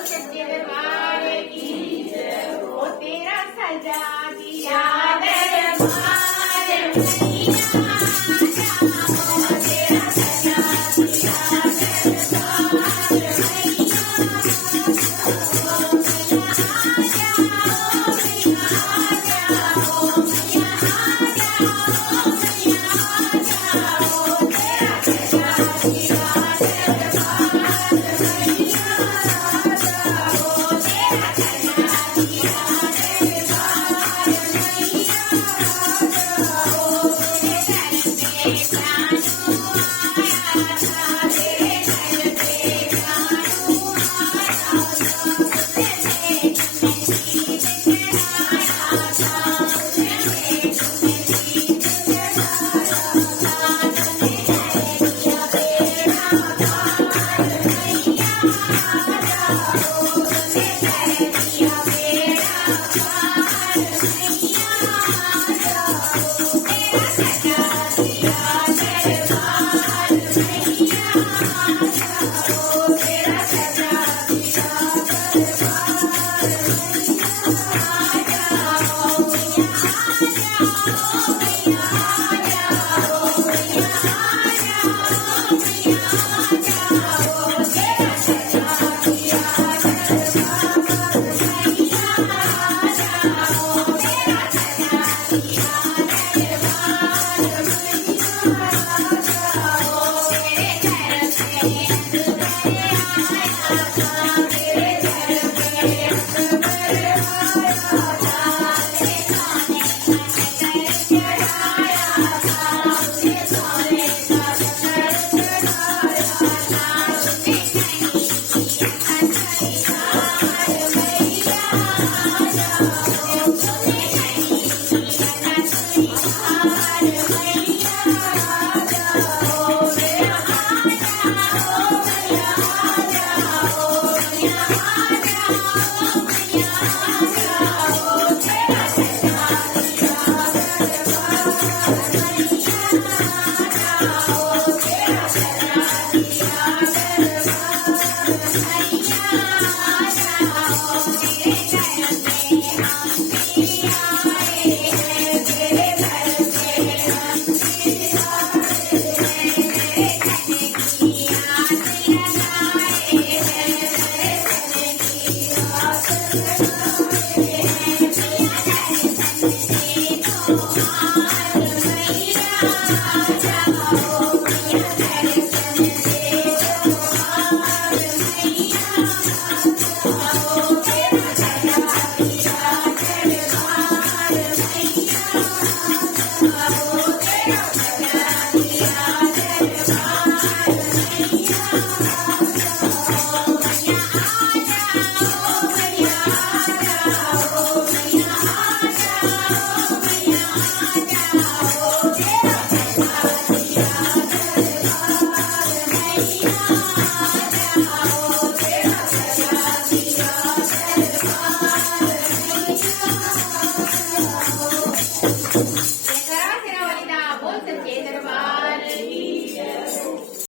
सच्चे दरबार की जय हो। तेरा सजा दिया दरबार मैया जाओ, तेरा सजा दिया दरबार मैया जाओ, मैया आ जाओ, मैया आ जाओ, मैया आ जाओ, मैया आ जाओ। तेरा सजा दिया दरबार मैया जाओ, तेरा सजा दिया दरबार मैया जाओ। तेरे घर पे जानू आया था, तेरे घर पे जानू आया था, उसने पेट में शीत चढ़ाया था, उसने पेट में शीत चढ़ाया था। तूने है दिया बेड़ा पार मैया